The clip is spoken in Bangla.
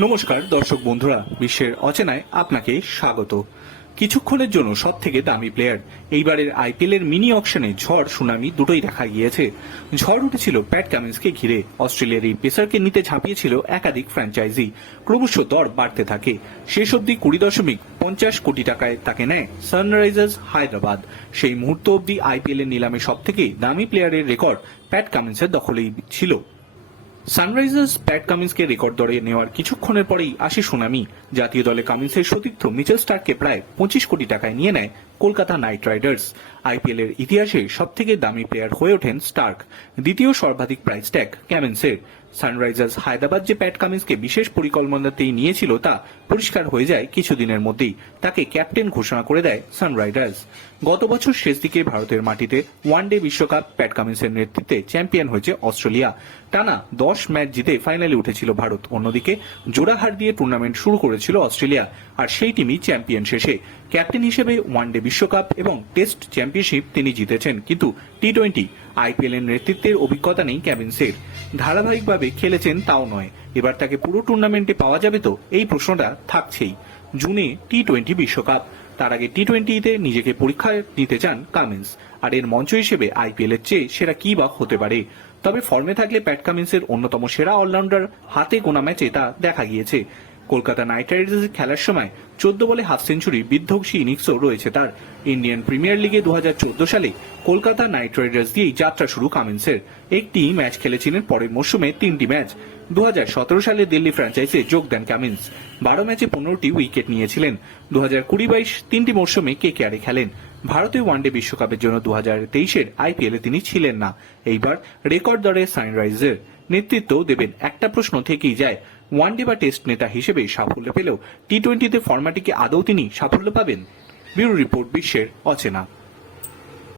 নমস্কার দর্শক বন্ধুরা বিশ্বের অচেনায় আপনাকে স্বাগত। কিছুক্ষণের জন্য সব থেকে দামি প্লেয়ার এইবারের আইপিএল এর মিনি অকশনে ঝড় সুনামি দুটোই দেখা গিয়েছে। ঝড় উঠেছিল প্যাট কামিন্সকে ঘিরে। অস্ট্রেলিয়ার এই পেসারকে নিতে ঝাঁপিয়েছিল একাধিক ফ্র্যাঞ্চাইজি ক্রমশ দর বাড়তে থাকে। শেষ অবধি কুড়ি দশমিক পঞ্চাশ কোটি টাকায় তাকে নেয় সানরাইজার্স হায়দ্রাবাদ। সেই মুহূর্ত অবধি আইপিএল এর নিলামে সব থেকে দামি প্লেয়ারের রেকর্ড প্যাট কামিন্সের দখলেই ছিল। সানরাইজার্স প্যাট কামিন্সকে রেকর্ড দরে নেওয়ার কিছুক্ষণের পরেই আসে সুনামি জাতীয় দলে কামিন্সের সতীর্থ মিচেল স্টারকে প্রায় পঁচিশ কোটি টাকায় নিয়ে নেয় কলকাতা নাইট রাইডার্স। আইপিএল এর ইতিহাসে সবথেকে দামি প্লেয়ার হয়ে ওঠেন স্টার্ক। দ্বিতীয় সর্বাধিক প্রাইস ট্যাগ ক্যামেন্সের। সানরাইজার্স হায়দ্রাবাদ যে প্যাট কামিন্সকে বিশেষ পরিকল্পনাতেই নিয়েছিল তা পরিষ্কার হয়ে যায় কিছুদিনের মধ্যেই। তাকে ক্যাপ্টেন ঘোষণা করে দেয় সানরাইজার্স। গত বছর শেষ দিকে ভারতের মাটিতে ওয়ানডে বিশ্বকাপ প্যাট কামিন্সের নেতৃত্বে চ্যাম্পিয়ন হয়েছে অস্ট্রেলিয়া। টানা দশ ম্যাচ জিতে ফাইনালে উঠেছিল ভারত। অন্যদিকে জোড়াহার দিয়ে টুর্নামেন্ট শুরু করেছিল অস্ট্রেলিয়া। আর সেই টিমই চ্যাম্পিয়ন শেষে। ক্যাপ্টেন হিসেবে ওয়ান ওয়ানডে বিশ্বকাপ এবং টেস্ট চ্যাম্পিয়নশিপ তিনি জিতেছেন। কিন্তু টি টোয়েন্টি আইপিএল এর নেতৃত্বের অভিজ্ঞতা নেই ক্যাবিন্সের ধারাবাহিকভাবে খেলেছেন তাও নয়। এবার তাকে পুরো টুর্নামেন্টে পাওয়া যাবে তো এই প্রশ্নটা থাকছেই। জুনে টি টোয়েন্টি বিশ্বকাপ। তার আগে টি টোয়েন্টিতে নিজেকে পরীক্ষা নিতে চান কামিন্স। আর এর মঞ্চ হিসেবে আইপিএল এর চেয়ে সেরা কি বা হতে পারে? তবে ফর্মে থাকলে প্যাট কামিন্সের অন্যতম সেরা অলরাউন্ডার হাতে গোনা ম্যাচে তা দেখা গিয়েছে। কলকাতা নাইট রাইডার্স খেলার সময় চোদ্দ বলে হাফ সেঞ্চুরি বিধ্বংসী ইনিংসও রয়েছে তার। ইন্ডিয়ান প্রিমিয়ার লিগে দুহাজার চোদ্দ সালে কলকাতা নাইট রাইডার্স দিয়েই যাত্রা শুরু কামিন্সের। একটি ম্যাচ খেলেছিলেন পরের মরশুমে তিনটি ম্যাচ। দুহাজার সতেরো সালে দিল্লি ফ্র্যাঞ্চাইজে যোগ দেন কামিন্স। বারো ম্যাচে পনেরোটি উইকেট নিয়েছিলেন। দু হাজার কুড়ি বাইশ তিনটি মরশুমে কে কেয়ারে খেলেন। ভারতীয় ওয়ানডে বিশ্বকাপের জন্য দু হাজার তেইশের আইপিএলে তিনি ছিলেন না। এইবার রেকর্ড দরে সানরাইজার নেতৃত্ব দেবেন। একটা প্রশ্ন থেকেই যায় ওয়ানডে বা টেস্ট নেতা হিসেবে সাফল্য পেলেও টি টোয়েন্টিতে ফর্মাটিকে আদৌ তিনি সাফল্য পাবেন? ব্যুরো রিপোর্ট বিশ্বের অচেনা।